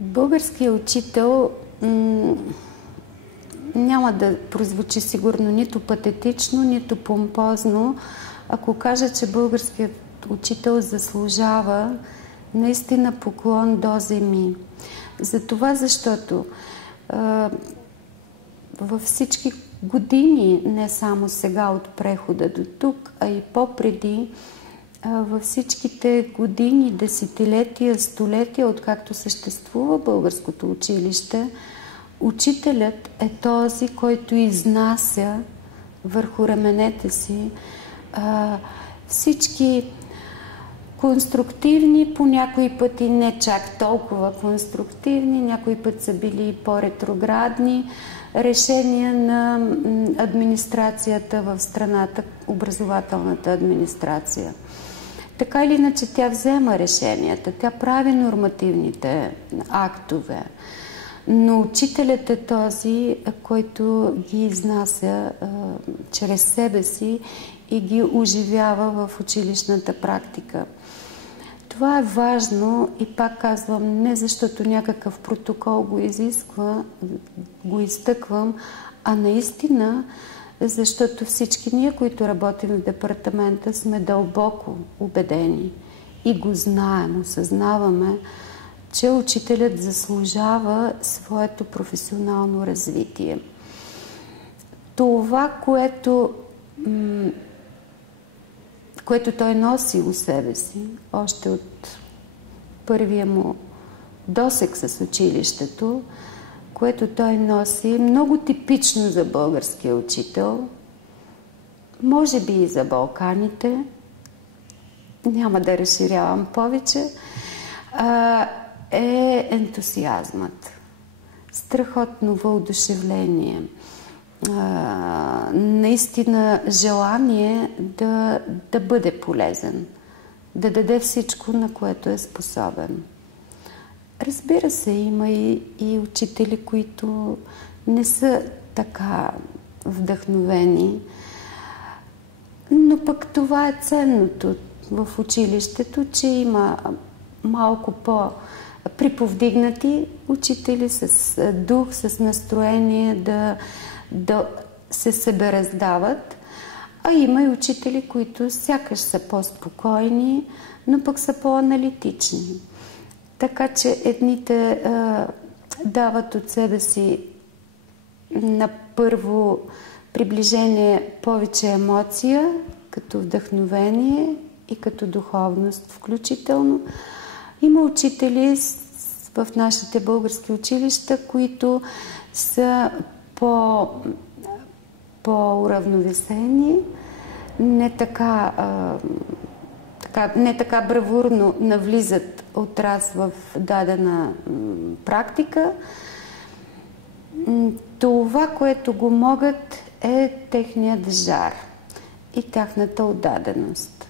Българският учител няма да прозвучи сигурно нито патетично, нито помпозно, ако кажа, че българският учител заслужава наистина поклон до земи. Затова, защото във всички години, не само сега от прехода до тук, а и по-преди, във всичките години, десетилетия, столетия, откакто съществува българското училище, учителят е този, който изнася върху раменете си всички конструктивни, по някои пъти не чак толкова конструктивни, някои път са били по-ретроградни решения на администрацията в страната, образователната администрация. Така или иначе тя взема решенията, тя прави нормативните актове, но учителят е този, който ги изнася чрез себе си и ги оживява в училищната практика. Това е важно и пак казвам, не защото някакъв протокол го изисква, го изтъквам, а наистина, защото всички ние, които работим в департамента, сме дълбоко убедени и го знаем, осъзнаваме, че учителят заслужава своето професионално развитие. Това, което той носи у себе си, още от първия му досег с училището, което той носи, е много типично за българския учител, може би и за Балканите, няма да разширявам повече, е ентусиазмът, страхотно въодушевление, наистина желание да бъде полезен, да даде всичко, на което е способен. Разбира се, има и учители, които не са така вдъхновени, но пък това е ценното в училището, че има малко по-приповдигнати учители с дух, с настроение да се събераздават, а има и учители, които сякаш са по-спокойни, но пък са по-аналитични. Така че едните дават от себе си на първо приближение повече емоция, като вдъхновение и като духовност включително. Има учители в нашите български училища, които са по-уравновесени, не така бравурно навлизат от раз в дадена практика. Това, което го могат, е техният жар и тяхната отдаденост.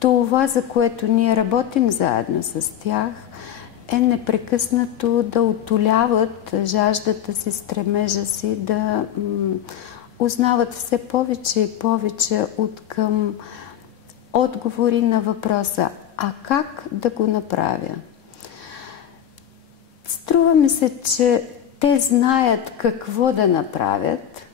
Това, за което ние работим заедно с тях, е непрекъснато да утоляват жаждата си, стремежа си, да узнават все повече и повече откъм отговори на въпроса: а как да го направя? Струва ми се, че те знаят какво да направят,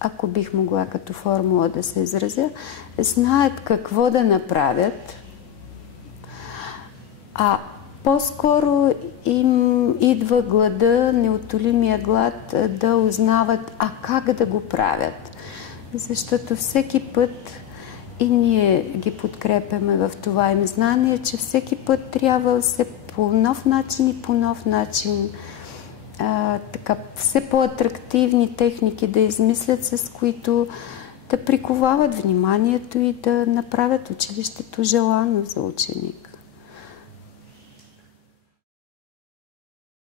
ако бих могла като формула да се изразя, знаят какво да направят, а по-скоро им идва глада, неутолимия глад да узнават как да го правят. Защото всеки път и ние ги подкрепяме в това им знание, че всеки път трябва по нов начин и по нов начин все по-атрактивни техники да измислят, с които да приковават вниманието и да направят училището желано за ученик.